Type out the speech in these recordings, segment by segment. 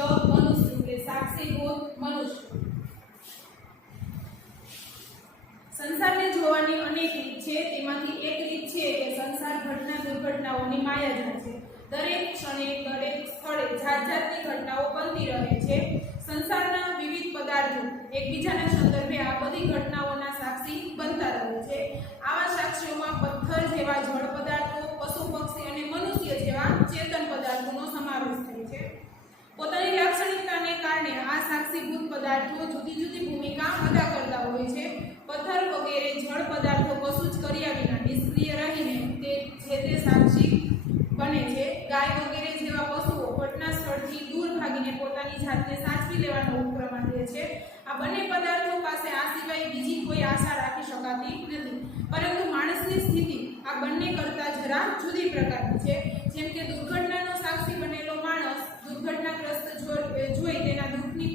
મનુષ્ય એટલે સાક્ષીભૂત મનુષ્ય। સંસારને જોવાની અનેક રીત છે, તેમાંથી એક રીત છે કે સંસાર ઘટના દુર્ઘટનાઓની માયાજાળ છે। દરેક ક્ષણે દરેક સ્થળે જાત જાતની ઘટનાઓ બનતી રહે છે। સંસારના વિવિધ પદાર્થો એકબીજાના સંદર્ભે આ બધી ઘટનાઓના સાક્ષી બનતા રહે છે। આવા સાક્ષીઓમાં પથ્થર જેવા જળ પદાર્થો, પશુ પક્ષી અને મનુષ્ય જેવા ચેતન પદાર્થોનો સમાવેશ થાય છે। પોતાની લાક્ષણિકતાને કારણે આ સાક્ષીભૂત પદાર્થો જુદી જુદી ભૂમિકા અદા કરતા હોય છે। પથ્થર વગેરે જળ પદાર્થો કશું જ કર્યા વિના નિષ્ક્રિય રહીને તે સાક્ષી બને છે। ગાય વગેરે જેવા પશુઓ ઘટના સ્થળથી દૂર ભાગીને પોતાની જાતને સાચવી લેવાનો ઉપક્રમ લે છે। આ બંને પદાર્થો પાસે આ સિવાય બીજી કોઈ આશા રાખી શકાતી નથી, પરંતુ માણસની સ્થિતિ આ બંને કરતા જરા જુદી પ્રકારની છે। જેમ કે દુર્ઘટનાનો સાક્ષી બનેલો માણસ દુર્ઘટનાગ્રસ્ત જોઈ તેના દુઃખથી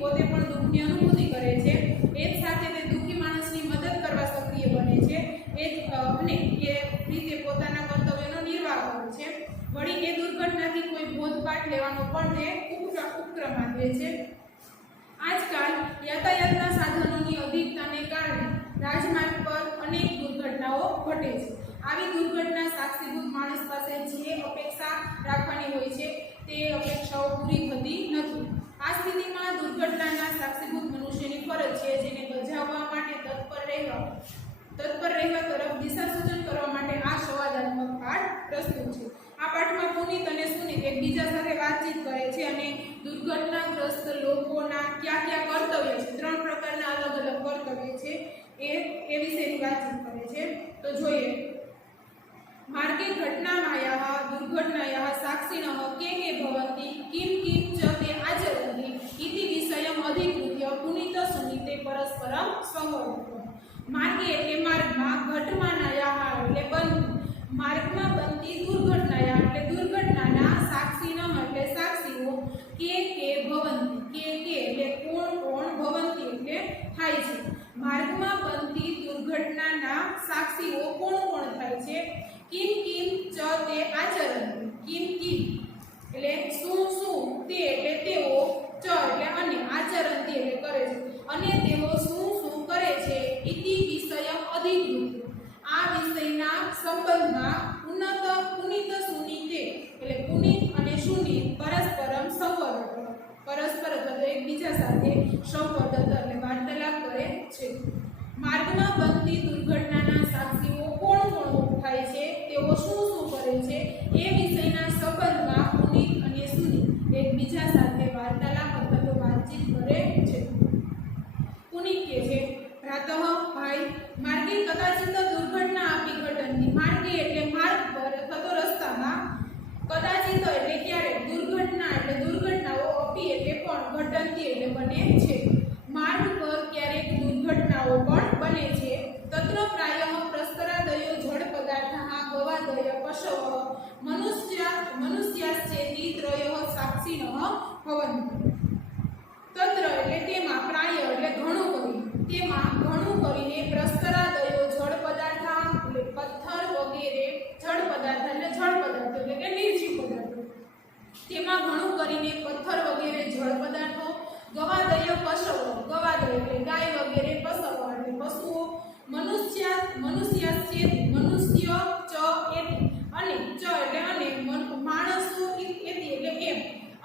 પોતે પણ દુઃખની અનુભૂતિ કરે છે। એ જ સાથે તે દુઃખી માણસની મદદ કરવા સક્રિય બને છે અને એ રીતે પોતાના કર્તવ્યનો નિર્વાહ કરે છે। વળી એ દુર્ઘટનાથી કોઈ બોધપાઠ લેવાનો પણ તે ઉપક્રમ લે છે। આજકાલ યાતાયાતના સાધનોની અધિકતાને કારણે રાજમાર્ગ પર અનેક દુર્ઘટનાઓ ઘટે છે। આવી દુર્ઘટના સાક્ષીભૂત માણસ પાસે જે અપેક્ષા રાખવાની હોય છે તે અપેક્ષાઓ પૂરી થતી નથી। આ સ્થિતિમાં દુર્ઘટનાના સાક્ષીભૂત મનુષ્યની ફરજ છે જેને બજાવવા માટે તત્પર રહેવા તરફ દિશા સૂચન કરવા માટે આ સંવાદાત્મક પાઠ પ્રસ્તુત છે। આ પાઠમાં પુનિત અને સુનિત એકબીજા સાથે વાતચીત કરે છે અને દુર્ઘટનાગ્રસ્ત લોકોના કયા કર્તવ્ય છે, 3 પ્રકારના અલગ અલગ કર્તવ્ય છે એ વિશેની વાતચીત કરે છે। તો જોઈએ, માર્ગે ઘટનામાયાः દુર્ઘટનાયાः સાક્ષિણઃ કે ભવन्ति કિમ ચ તે આચરन्ति इति विषयम् अधिकृत्य पुनित सुनिते परस्परं संवादः। मार्गे એટલે માર્ગમાં, ઘટમાનાયાः એટલે માર્ગમાં બનતી દુર્ઘટનાયા એટલે દુર્ઘટનાના સાક્ષિણઃ એટલે સાક્ષીઓ કે ભવन्ति કે એટલે કોણ ભવन्ति એટલે થાય છે। માર્ગમાં બનતી દુર્ઘટનાના સાક્ષીઓ કોણ થાય છે? કિમ ચ તે આચરन्ति કિમ એટલે શું તે એટલે તેઓ, ચ એટલે અને, આચરन्ति એટલે કરે છે અને તેઓ શું કરે છે। ઇતિ વિષયમ અધિકૃત્ય આ વિષયના સંબંધમાં પુનિત સુનિતે એટલે પુનિત અને સુનિત પરસ્પરમ સંવાદ પરસ્પર અથવા એકબીજા સાથે સંવાદ એટલે વાર્તાલાપ કરે છે। માર્ગમાં બનતી દુર્ઘટનાના સાક્ષીઓ કોણ થાય છે, તેઓ શું કરે છે એ વિષયના સંબંધમાં પુનિત અને સુનિત એકબીજા સાથે વાર્તાલાપ અથવા વાતચીત કરે છે। પુનિત કે છે, પ્રાતઃ ભાઈ માર્ગે કદાચિત દુર્ઘટના આપી ઘટનથી। માર્ગે એટલે માર્ગ પર અથવા તો રસ્તામાં, કદાચિત એટલે ક્યારેક, દુર્ઘટના એટલે દુર્ઘટનાઓ, આપી એટલે પણ, ઘટનથી એટલે બને છે। માર્ગ પર ક્યારેક દુર્ઘટનાઓ પણ બને છે। તત્ર પ્રાયઃ પ્રસ્તરાદયો જડ પદાર્થઃ ગવાદય પશવઃ મનુષ્યાશ્ચેતિ ત્રયોઃ સાક્ષિણઃ ભવन्ति। તત્ર એટલે તેમાં, પ્રાય એટલે ઘણું કરીને પ્રસ્તરાદયો જળ પદાર્થ એટલે પથ્થર વગેરે, જળ પદાર્થ એટલે કે નિર્જીવ પદાર્થો, તેમાં ઘણું કરીને પથ્થર વગેરે જળ પદાર્થો, ગવાદય પશવ એટલે ગાય વગેરે, પશવ એટલે પશુઓ, મનુષ્ય ચ એતિ અને ચ એટલે અને, માણસો એતિ એટલે એમ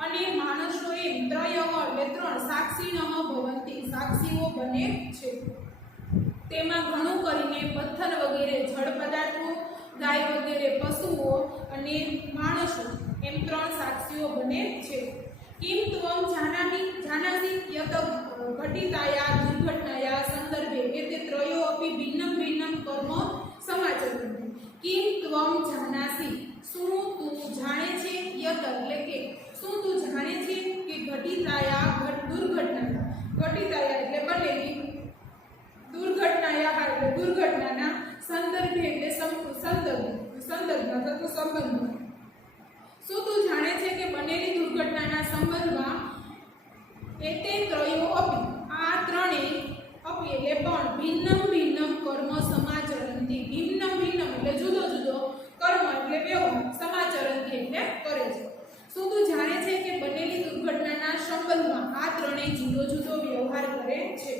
અને માણસો એમ, ત્રયઃ એટલે 3 સાક્ષિણઃ ભવन्ति સાક્ષીઓ બને છે। તેમાં ઘણું કરીને પથ્થર વગેરે જળ પદાર્થો, ગાય વગેરે પશુઓ અને માણસો એમ 3 સાક્ષીઓ બને છે। किम त्वं जानासि यत् घटिताया दुर्घटनाया संदर्भे एते त्रयो अपि भिन्नं कर्म समाचरन्ति। किम त्वं जानासि શું તું જાણે છે, યત એટલે કે શું તું જાણે છે કે ઘટિતાયા ઘટિતાયા એટલે બનેલી, દુર્ઘટનાયા એટલે દુર્ઘટનાના, સંદર્ભે એટલે સંદર્ભમાં અથવા સંબંધમાં, શું તું જાણે છે કે બનેલી દુર્ઘટનાના સંબંધમાં એતે ત્રયો અપી આ ત્રણેય, અપી એટલે પણ, ભિન્નમ કર્મ સમાચરન્તિ ભિન્નમ એટલે જુદો કર્મ એટલે વ્યવહાર, સમાચરન્તિ એટલે કરે છે। શું તું જાણે સંબંધમાં આ ત્રણેય જુદો જુદો વ્યવહાર કરે છે.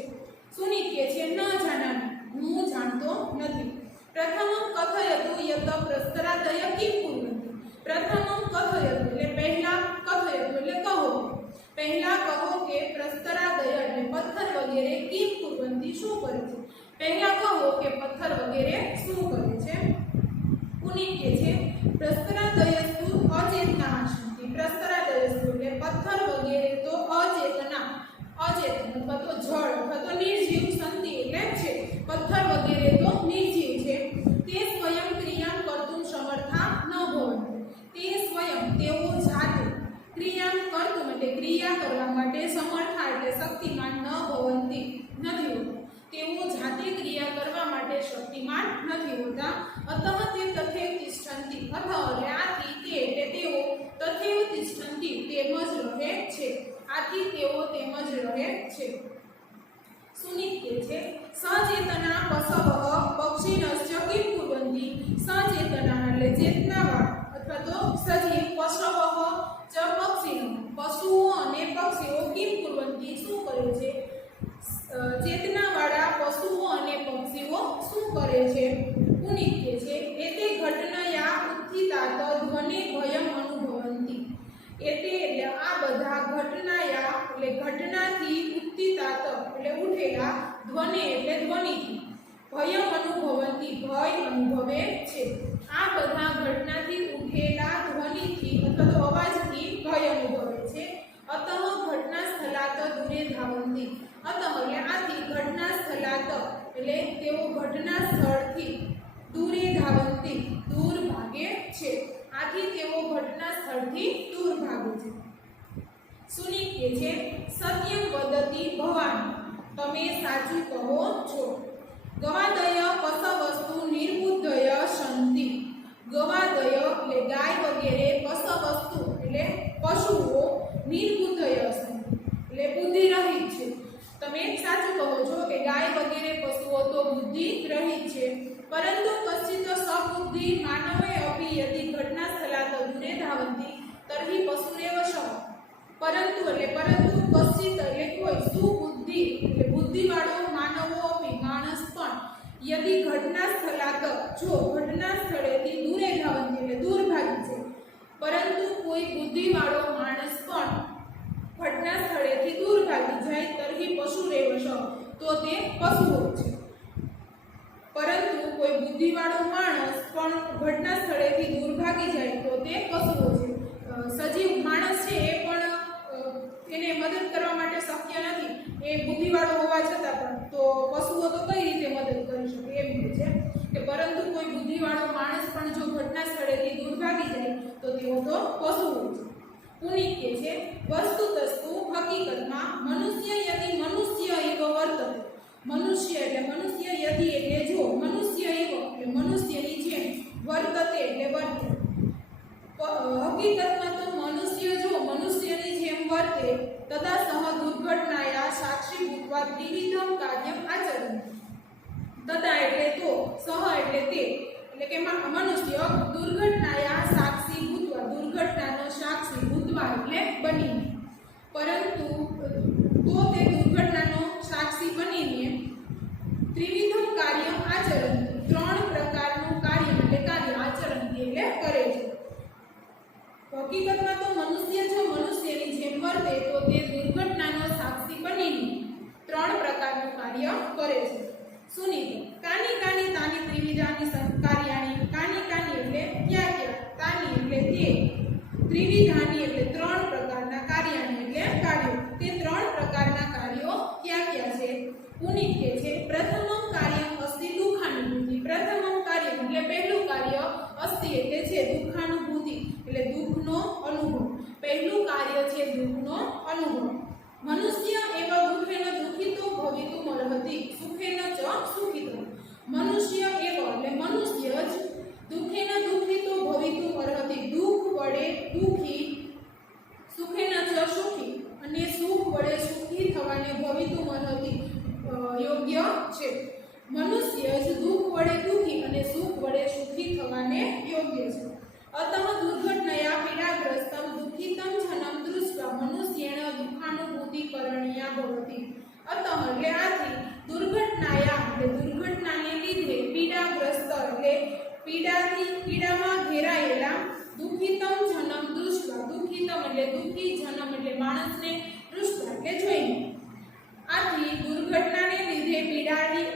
સુનિત કહે છે ન જાનામિ, હું જાણતો નથી. પ્રથમમ કથયતુ યત પ્રસ્તરાદય કિમ કુર્વન્તિ. પ્રથમમ કથયતુ એટલે પહેલા, કથયતુ એટલે કહો, પહેલા કહો કે પ્રસ્તરાદય એટલે પથ્થર વગેરે કિમ કુર્વન્તિ શું કરે છે. પહેલા કહો કે પથ્થર વગેરે શું કરે છે. પુનિત કહે છે પ્રસ્તરાદયસ્તુ અચેતના સન્તિ. પ્રસ્તરાદયસ્તુ એટલે પથ્થર વગેરે તો અચેતના, અચેતન અથવા તો જળ અથવા તો નિર્જીવ, સન્તિ એટલે છે, પથ્થર વગેરે તો નિર્જીવ છે. તે સ્વયં ક્રિયામ કર્તુમ સમર્થા ન ભવન્તિ. તે સ્વયં તેઓ જાતે ક્રિયામ કર્તુમ એટલે ક્રિયા કરવા માટે સમર્થા એટલે શક્તિમાન ન ભવન્તિ નથી હોતા. તેઓ જાતે ક્રિયા કરવા માટે શક્તિમાન નથી હોતા. અતઃ તે તથૈવ તિષ્ઠન્તિ. અતઃ એટલે આથી, તે એટલે તેઓ, તથૈવ તિષ્ઠન્તિ તેમજ રહે છે. આથી તેઓ તેમજ રહે છે. સુનિત કહે છે સચેતના પશવઃ પક્ષિણશ્ચ કિમ કુર્વન્તિ. સચેતના એટલે ચેતનાવાળા અથવા તો સજીવ, પશવઃ ચ પક્ષિણઃ પશુઓ અને પક્ષીઓ કિમ કુર્વન્તિ શું કરે છે. ચેતનાવાળા પશુઓ અને પક્ષીઓ શું કરે છે. પુનિત કહે છે એતે ઘટનાયા ઉત્થિતાત ધ્વને ભયમ અનુભવન્તિ. એતે એટલે આ બધા ઘટનાયા એટલે ઘટનાથી ઉત્થિતાત એટલે ઉઠેલા, ધ્વને એટલે ધ્વનિથી, ભયમ અનુભવન્તિ ભય અનુભવે છે. આ બધા ઘટનાથી ઉઠેલા ધ્વનિથી અથવા તો અવાજથી ભય અનુભવે છે. અતઃ ઘટના સ્થલાત દૂરે ધાવંતિ. અતઃ એટલે આથી ઘટના સ્થલાત એટલે તેઓ ઘટના સ્થળથી દૂરે ધાવંતિ દૂર ભાગે છે. આથી તેઓ ઘટના સ્થળથી દૂર ભાગે છે. સુનિત કહે છે સત્યમ વદતિ ભવાની. તમે સાચું કહો છો. ગવાદય પશવસ્તુ નિર્બુદ્ધય સન્તિ. ગવાદય એટલે ગાય વગેરે, પશવસ્તુ એટલે પશુઓ, નિર્બુદ્ધય સન્તિ એટલે બુદ્ધિ રહિત છે. તમે સાચું કહો છો કે ગાય વગેરે પશુઓ તો બુદ્ધિ રહિત છે. પરંતુ કશ્ચિત સબુદ્ધિ માનવે અપી યદિ ઘટના સ્થલાત દૂરે ધાવંતિ તર્હિ પશુરેવ સહ. પરંતુ એટલે પરંતુ કશ્ચિત એટલે કોઈ સુબુદ્ધિ એટલે બુદ્ધિવાળો માનવો અપી માણસ પણ યદિ ઘટના સ્થલાત જો ઘટના સ્થળેથી દૂરે ધાવંતિ એટલે દૂર ભાગી છે. પરંતુ કોઈ બુદ્ધિવાળો માણસ પણ ઘટના સ્થળેથી દૂર ભાગી જાય તર્હિ પશુરેવ સહ તો તે પશુઓ છે. પરંતુ કોઈ બુદ્ધિવાળો માણસ પણ ઘટના સ્થળેથી દૂર ભાગી જાય તો તે પશુઓ છે. સજીવ માણસ છે એ પણ એને મદદ કરવા માટે શક્ય નથી, એ બુદ્ધિવાળો હોવા છતાં પણ, તો પશુઓ તો કઈ રીતે મદદ કરી શકે એમ છે કે પરંતુ કોઈ બુદ્ધિવાળો માણસ પણ જો ઘટના સ્થળેથી દૂર ભાગી જાય તો તેઓ તો પશુઓ છે. પુનિત કહે છે વસ્તુતસ્તુ હકીકતમાં મનુષ્ય યદિ મનુષ્ય એવ વર્તતે. મનુષ્ય એટલે મનુષ્ય યદિ એટલે જો, મનુષ્ય એવ એટલે મનુષ્યની જેમ, વર્તતે એટલે વર્તે. હકીકતમાં તો મનુષ્ય જો મનુષ્યની જેમ વર્તે તદા સહ દુર્ઘટનાયા સાક્ષી ભૂતવા ત્રિવિધમ કાર્યમ આચરન્તિ. તદા એટલે તો, સહ એટલે તે, એટલે કે મનુષ્ય દુર્ઘટનાયા સાક્ષી ભૂતવા દુર્ઘટનાનો સાક્ષી ભૂતવા એટલે બનીને, પરંતુ તો તે દુર્ઘટનાનો સાક્ષી બનીને ત્રિવિધમ કાર્ય આચરન્તિ ત્રણ પ્રકારનું કાર્ય એટલે કાર્ય આચરન્તિ એટલે કરે છે. હકીકતમાં તો મનુષ્ય જો મનુષ્યની જેમ વર્તે તો તે દુર્ઘટનાનો સાક્ષી બનીને ત્રણ પ્રકારનું કાર્ય કરે છે. સુનિત કાની કાની તાની ત્રિવિધાની કાર્યાણી. કાની કાની એટલે ક્યાં ક્યાં, તાની એટલે તે, ત્રિવિધાની એટલે ત્રણ પ્રકારના કાર્યાણી એટલે કાર્યો. તે ત્રણ પ્રકારના કાર્યો ક્યાં ક્યાં છે. પુનિત કહે છે પ્રથમમ કાર્યમ અસ્તિ દુઃખાનુભૂતિ. પ્રથમમ કાર્ય એટલે પહેલું કાર્ય, અસ્તિ એટલે છે, દુઃખાનુભૂતિ એટલે દુઃખનો અનુભવ. પહેલું કાર્ય છે દુઃખનો અનુભવ. મનુષ્ય એવ દુઃખેન દુઃખિતો ભવિતુમ અર્હતિ સુખેન ચ સુખિતો. મનુષ્ય એવ એટલે મનુષ્ય જ દુઃખેન દુઃખિતો ભવિતુમ અર્હતિ દુઃખ વડે દુઃખી, સુખેન ચ સુખી અને સુખ વડે સુખી થવાને ભવિતુમ અર્હતિ યોગ્ય છે. મનુષ્ય જ દુઃખ વડે દુઃખી અને સુખ વડે સુખી થવાને યોગ્ય છે. અતઃ દુર્ઘટનયા પીડાગ્રસ્તમ દુઃખિતમ જનમ દૃષ્ટ્વા મનુષ્યેણ દુઃખાનું એટલે આથી દુર્ઘટનાયા એટલે દુર્ઘટનાને લીધે પીડાગ્રસ્ત એટલે પીડામાં ઘેરાયેલા દુઃખિતમ જન્મ દૃષ્ટા દુઃખિતમ એટલે દુઃખી જન્મ એટલે માણસને દૃષ્ટા એટલે જોઈને આથી દુર્ઘટનાને લીધે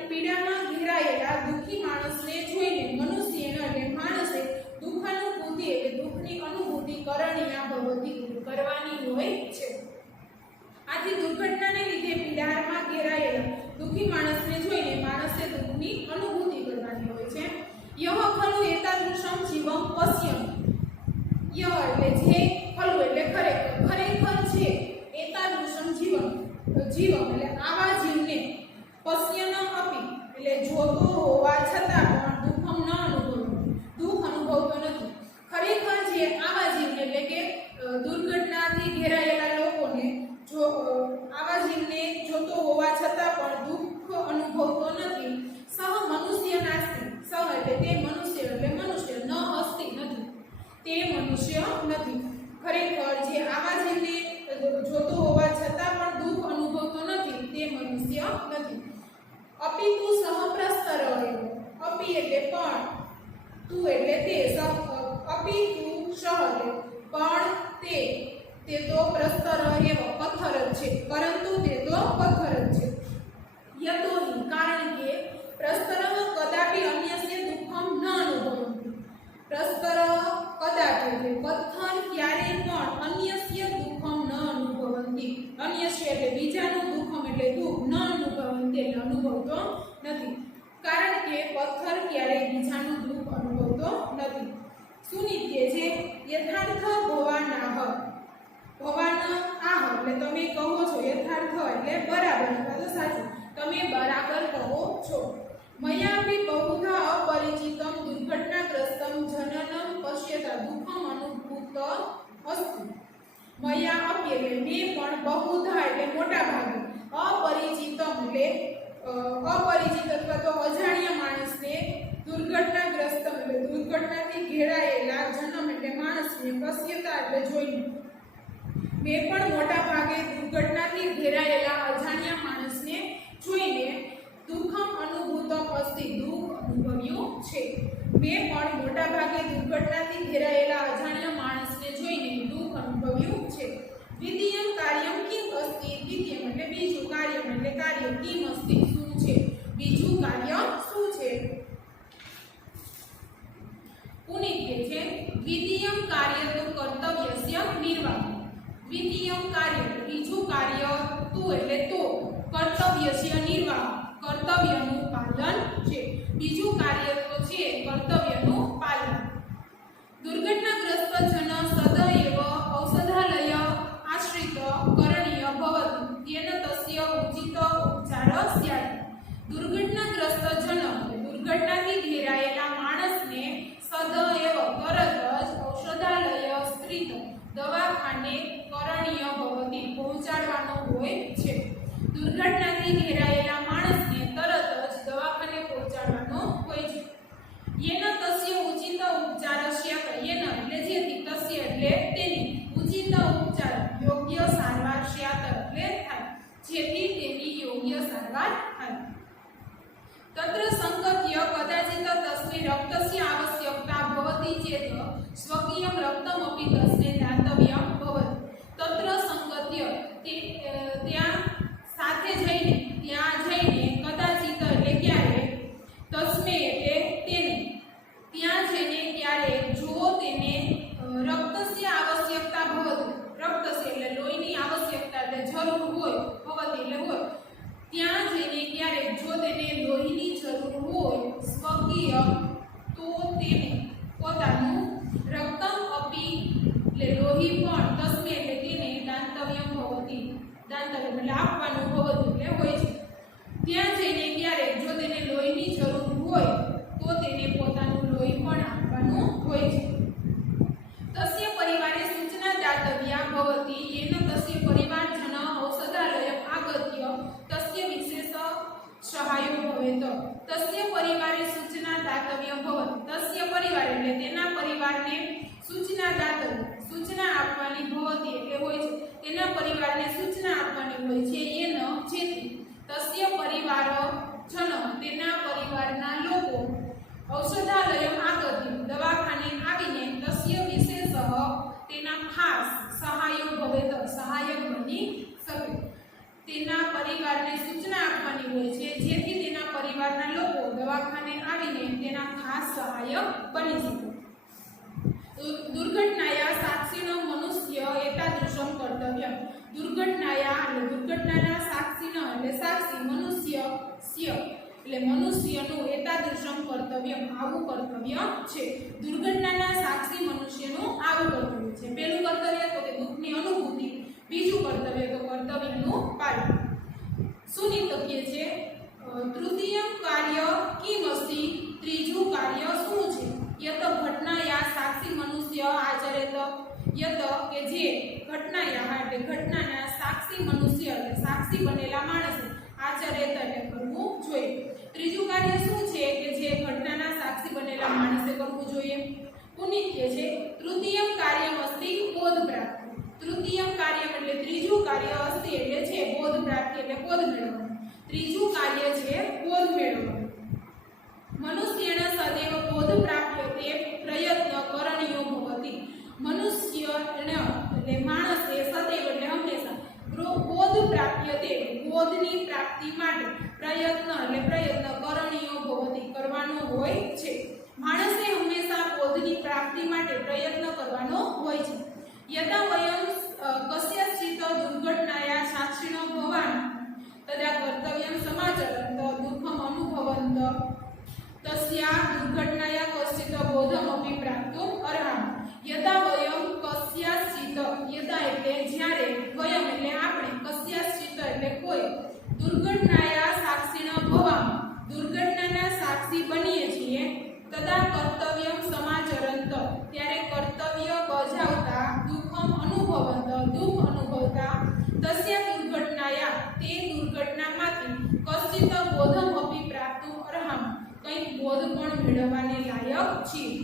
પીડામાં ઘેરાયેલા દુઃખી માણસને જોઈને મનુષ્યને એટલે માણસે દુઃખાનુભૂતિ એટલે દુઃખની અનુભૂતિ કરણીયા ભવતી કરવાની હોય છે. આથી દુર્ઘટનાને લીધે પીડામાં ઘેરાયેલા દુઃખી માણસને જોઈને માણસે દુઃખની અનુભૂતિ કરવાની હોય છે. યહ ખલુ એતાદૃશમ જીવમ પશ્યમ યહ એટલે જે ખલુ એટલે ખરેખર છે એતાદૃશમ જીવમ એટલે આવા જીવને પશ્યન અપી એટલે જોતો હોવા છતાં પણ દુઃખમ ન અનુભવતો દુઃખ અનુભવતો નથી. ખરેખર જે આવા જીવને એટલે કે દુર્ઘટનાથી ઘેરાયેલા લોકોને જો આવા જીવને જોતો હોવા છતાં પણ દુઃખ અનુભવતો નથી. સહ મનુષ્ય નાસ્તિ સહ એટલે તે મનુષ્ય ન અસ્તિ નથી તે મનુષ્ય નથી. ખરેખર જે આવા જીવને જોતો હોવા છતાં પણ દુઃખ અનુભવતો નથી તે મનુષ્ય નથી. અપી તું સહપ્રસ્તર અપી એટલે પણ તું એટલે તે અપી તું સહ એટલે પણ તે તો પ્રસ્તર એવ પથ્થર જ છે પરંતુ તે તો પથ્થર જ છે. યતોહિ કારણ કે પ્રસ્તર કદાપી અન્યસ્ય દુઃખમ ન અનુભવન્તિ પ્રસ્તર કદાપી એટલે પથ્થર ક્યારેય પણ અન્યસ્ય દુઃખમ ન અનુભવન્તિ અન્યસ્ય એટલે બીજાનું દુઃખમ એટલે દુઃખ ન અનુભવન્તિ એટલે અનુભવતો નથી. કારણ કે પથ્થર ક્યારેય બીજાનું દુઃખ અનુભવતો નથી. સુનિત્ય છે યથાર્થ ભવાનાહ ભવાન આહ એટલે તમે કહો છો યથાર્થ એટલે બરાબર અથવા તો સાચું તમે બરાબર કહો છો. મયાપી બહુધા અપરિચિતમ દુર્ઘટનાગ્રસ્તમ જનનમ પશ્યતા દુઃખમ અનુભૂત અસ્તુ. મયા અપી એટલે મેં પણ બહુધા એટલે મોટા ભાગે અપરિચિતમ એટલે અપરિચિત અથવા તો અજાણ્યા માણસને દુર્ઘટનાગ્રસ્ત એટલે દુર્ઘટનાથી ઘેરાયેલા જન્મ એટલે માણસને પશ્યતા એટલે જોઈને મેં પણ મોટા ભાગે દુર્ઘટનાથી ઘેરાયેલા અજાણ્યા માણસને જોઈને દુઃખમ અનુભૂતમ અસ્તિ દુઃખ અનુભવ્યું છે. મેં પણ મોટા ભાગે દુર્ઘટનાથી ઘેરાયેલા અજાણ્યા માણસને જોઈને દુઃખ અનુભવ્યું છે. દ્વિતીયમ કાર્યમ કિમ અસ્તિ દ્વિતીયમ એટલે બીજું કાર્યમ એટલે કાર્ય કિમ અસ્તિ શું છે બીજું કાર્ય શું છે. પુનિત કે છે દ્વિતીયમ કાર્ય તો કર્તવ્યસ્ય નિર્વાહ દ્વિતીયમ કાર્ય બીજું કાર્ય તું એટલે તો કર્તવ્યસ્ય નિર્વાહ કર્તવ્યનું પાલન છે. બીજું કાર્ય તો છે કર્તવ્યનું પાલન. દુર્ઘટનાગ્રસ્ત જન સદૈવ ઔષધાલય આશ્રિત કરણીય ભવતિ તેન તસ્ય ઉચિત ઉપચાર સ્યાત. દુર્ઘટનાગ્રસ્ત જન દુર્ઘટનાથી ઘેરાયેલા માણસને સદૈવ તરત જ ઔષધાલય સ્થિત દવાખાને કરણીય ભવતિ પહોંચાડવાનો હોય છે. દુર્ઘટનાથી ઘેરાયેલા માણસને તરત જ દવાખાને પહોંચાડવાનો હોય છે. યેન તસ્ય ઉચિત ઉપચારસ્ય યેન એટલે જેથી તસ્ય એટલે તેની ઉચિત ઉપચાર યોગ્ય સારવાર સ્યાત એટલે થાય જેથી તેની યોગ્ય સારવાર થાય. તત્ર સંગત્ય કદાચિત તસ્મે રક્તસ્ય આવશ્યકતા ભવતિ ચેત સ્વકીયમ રક્તમપી તસ્મે દાતવ્યમ ભવતિ. તત્ર સંગત્ય ત્યાં સાથે જઈને કદાચિત એટલે ક્યારે તસ્મે એટલે તેને ત્યાં જઈને ત્યારે જો તેને રક્તસ્ય આવશ્યકતા ભવતિ રક્તસ્ય એટલે લોહીની આવશ્યકતા એટલે જરૂર હોય ભવતિ એટલે હોય ત્યાં જઈને ત્યારે જો તેને લોહીની જરૂર હોય સ્વકીય તો તેને પોતાનું રક્તમ અપી એટલે લોહી પણ તસ્મે એટલે તેને દાતવ્યમ ભવતિ દાતવ્ય એટલે આપવાનું ભવતિ એટલે હોય છે. ત્યાં જઈને ત્યારે જો તેને લોહીની જરૂર હોય તો તેને પોતાનું લોહી પણ આપવાનું હોય છે. તસ્ય પરિવારે સૂચના દાતવ્યા ભવતિ યેન તસ્ય પરિવારજન ઔષધાલયમ આગત્ય તસ્ય વિશેષ સહાયો ભવેત. તસ્ય પરિવારે સૂચના દાતવ્ય ભવતિ તસ્ય પરિવાર એટલે તેના પરિવારને સૂચના દાતવ્ય સૂચના આપવાની ભવતિ એટલે હોય છે તેના પરિવારને સૂચના આપવાની હોય છે. યેન જેથી તસ્ય પરિવારજન તેના પરિવારના લોકો ઔષધાલયમ આગત્ય દવાખાને આવીને તસ્ય વિશેષ તેના ખાસ સહાયક ભવેત સહાયક બની શકે તેના પરિવારને સૂચના આપવાની હોય છે જેથી તેના પરિવારના લોકો દવાખાને આવીને તેના ખાસ સહાયક બની શકે દુર્ઘટનાયા સાક્ષીનો મનુષ્ય એતાદૃશમ કર્તવ્ય દુર્ઘટનાયા એટલે દુર્ઘટનાના સાક્ષીનો એટલે સાક્ષી મનુષ્ય સ્ય એટલે મનુષ્યનું એતાદૃશમ કર્તવ્ય આવું કર્તવ્ય છે દુર્ઘટનાના સાક્ષી મનુષ્યનું આવું કર્તવ્ય છે પહેલું કર્તવ્ય તો કે દુઃખની અનુભૂતિ બીજું કર્તવ્ય તો કર્તવ્યનું પાલન સુનિતક્ય છે તૃતીય કાર્ય કિમસ્તિ ત્રીજું કાર્ય શું છે યત ઘટનાયા સાક્ષી મનુષ્ય આચરેત યત કે જે ઘટનાયા એટલે ઘટનાના સાક્ષી મનુષ્ય એટલે સાક્ષી બનેલા માણસે આચરેત એટલે કરવું જોઈએ ત્રીજું કાર્ય શું છે કે જે ઘટનાના સાક્ષી બનેલા માણસે કરવું જોઈએ પુનિત્ય છે તૃતીય કાર્યમસ્તિ બોધ પ્રાપ્તિ તૃતીય કાર્ય એટલે ત્રીજું કાર્ય અસ્તિ એટલે છે બોધ પ્રાપ્તિ એટલે બોધ મેળવવાનું ત્રીજું કાર્ય છે બોધ મેળવવાનું મનુષ્યના સદૈવ બોધ પ્રાપ્યતે પ્રયત્ન કરણીયો ભવતિ મનુષ્ય એટલે માણસે સદૈવ એટલે હંમેશા બોધ પ્રાપ્યતે બોધની પ્રાપ્તિ માટે પ્રયત્ન એટલે પ્રયત્ન કરણીયો ભવતિ કરવાનો હોય છે માણસે હંમેશા બોધની પ્રાપ્તિ માટે પ્રયત્ન કરવાનો હોય છે યદા વયમ કસ્યચિત દુર્ઘટનાયા સાક્ષીનો ભવાન તદા કર્તવ્યમ સમાચરંત દુઃખમ અનુભવંત તસ્યા દુર્ઘટનાયા કસ્યિત બોધમપી પ્રાપ્તુમ અર્હામ યદા વયમ કસ્યચિત યદા એટલે જ્યારે વયમ એટલે આપણે કસ્યચિત એટલે કોઈ દુર્ઘટનાયા સાક્ષીનો ભવામ દુર્ઘટનાના સાક્ષી બનીએ છીએ તદા કર્તવ્યમ સમાચરંત ત્યારે કર્તવ્ય બજાવતા દુઃખમ અનુભવંત દુઃખ અનુભવતા તસ્યા દુર્ઘટનાયા તે દુર્ઘટનામાંથી કશ્ચિત બોધમ અપી પ્રાપ્તુમ અર્હમ કંઈક બોધ પણ મેળવવાને લાયક છીએ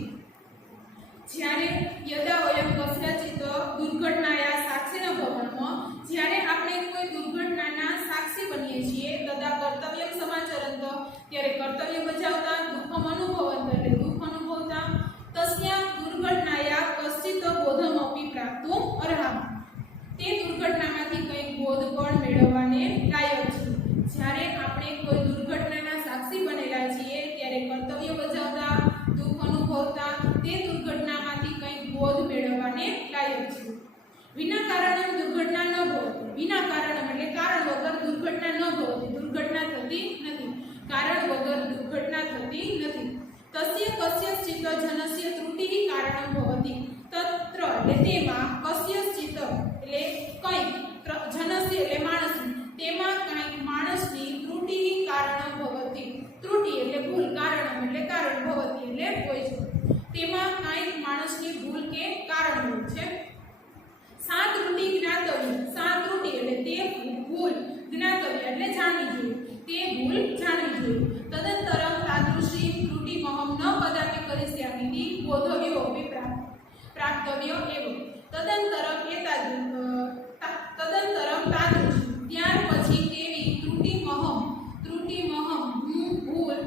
જ્યારે યદા વયમ કસ્યચિત દુર્ઘટનાયા સાક્ષીના ભવનમાં જ્યારે આપણે કોઈ દુર્ઘટનાના સાક્ષી બનીએ છીએ તદા કર્તવ્યમ સમાચરંત ત્યારે કર્તવ્ય બજાવતા દુઃખમ અનુભવંત એટલે દુઃખ અનુભવતા તસ્યા દુર્ઘટનાયા કશ્ચિત બોધમ અપી પ્રાપ્તુમ અર્હમ તે દુર્ઘટનામાંથી કંઈક બોધ પણ મેળવવાને લાયક છે જ્યારે આપણે કોઈ દુર્ઘટનાના સાક્ષી બનેલા છીએ ત્યારે કર્તવ્ય બજાવતા દુઃખ અનુભવતા તે દુર્ઘટનામાંથી કંઈક બોધ મેળવવાને લાયક છે વિના કારણે દુર્ઘટના ન ભવતી વિના કારણ એટલે કારણ વગર દુર્ઘટના ન ભવતી દુર્ઘટના થતી નથી કારણ વગર દુર્ઘટના થતી નથી તસ્ય કસ્યચિત જનસ્ય ત્રુટિ કારણમ ભવતી તત્ર એટલે તેમાં કસ્યચિત એટલે કંઈક જનસ્ય એટલે માણસની તેમાં કંઈક માણસની ત્રુટિ કારણમ ભવતી ત્રુટિ એટલે ભૂલ કારણમ એટલે કારણ ભવતી એટલે હોય છે તેમાં કંઈક માણસની ભૂલ કે કારણ હોય છે સા ત્રુટિ જ્ઞાતવ્ય સા ત્રુટિ એટલે તે ભૂલ જ્ઞાતવ્ય એટલે જાણવી જોઈએ તે ભૂલ જાણવી જોઈએ તદંતરમ તાદૃશી ત્રુટિ મહમ ન કદાપી કરિષ્યામિતિ બોધવ્યો અપી પ્રાપ્તવ્યો એવ તદંતરમ તાદૃશી ત્યાર પછી તેવી ત્રુટિ મહમ હું ભૂલ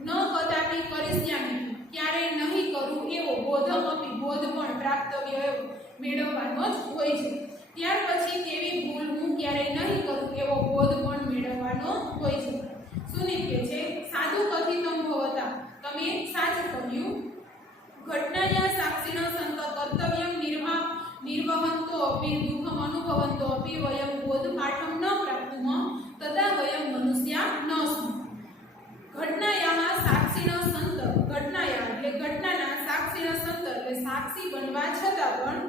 ન કદાપી કરિષ્યામિતિ ક્યારે નહીં કરું એવો બોધમ અપી બોધ પણ પ્રાપ્તવ્ય એવો મેળવવાનો જ હોય છે ત્યાર પછી તેવી ભૂલ હું ક્યારેય નહીં કરું એવો બોધ પણ મેળવવાનો હોય છે સુનિત્ય છે સાધુ કથિતમ ભવતા તમે સાચું કહ્યું ઘટનાયા સાક્ષીનો સંત કર્તવ્યમ નિર્વહંતો અપી દુઃખમ અનુભવંતો અપી વયમ બોધ પાઠમ ન પ્રાપ્તુમ તદા વયમ મનુષ્યા ન સ્મ ઘટનાયા સાક્ષીનો સંત ઘટનાયા એટલે ઘટનાના સાક્ષીનો સંત એટલે સાક્ષી બનવા છતાં પણ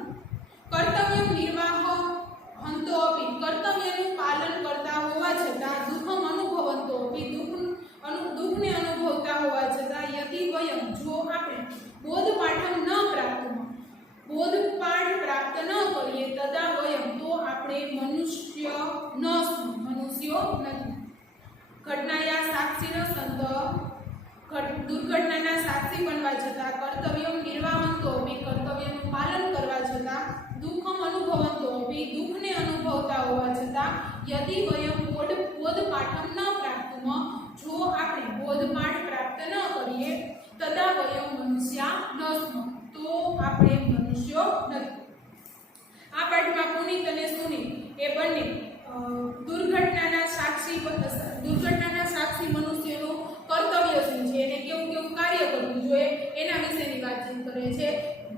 કર્તવ્ય નિર્વાહ હંતો અપી કર્તવ્યનું પાલન કરતા હોવા છતાં દુઃખમ અનુભવંતો અપી દુઃખને અનુભવતા હોવા છતાં યદિ વયમ જો આપણે બોધ પાઠમ ન પ્રાપ્ત બોધ પાઠ પ્રાપ્ત ન કરીએ તદા વયમ તો આપણે મનુષ્યો નથી ઘટનાયા સાક્ષીનો સંત દુર્ઘટનાના સાક્ષી બનવા છતાં કર્તવ્ય નિર્વાહંતો અપી કર્તવ્યનું પાલન કરવા છતાં દુઃખમ અનુભવંતો અપી દુઃખને અનુભવતા હોવા છતાં યદિ વયમ બોધપાઠમ ન પ્રાપ્તમ, જો આપણે બોધપાઠ પ્રાપ્ત ન કરીએ તદા વયમ મનુષ્યા ન સ્મઃ, તો આપણે મનુષ્યો નથી. આ પાઠમાં પુનિત અને સુનિત એ બંને દુર્ઘટનાના સાક્ષી મનુષ્યનું કર્તવ્ય શું છે, એને કેવું કેવું કાર્ય કરવું જોઈએ એના વિશેની વાતચીત કરે છે.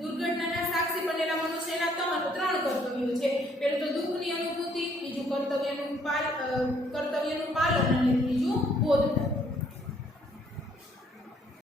દુર્ઘટનાના સાક્ષી બનેલા મનુષ્યના ત્રણ કર્તવ્યો છે. પહેલું તો દુઃખની અનુભૂતિ, બીજું કર્તવ્યનું પાલન અને ત્રીજું બોધ.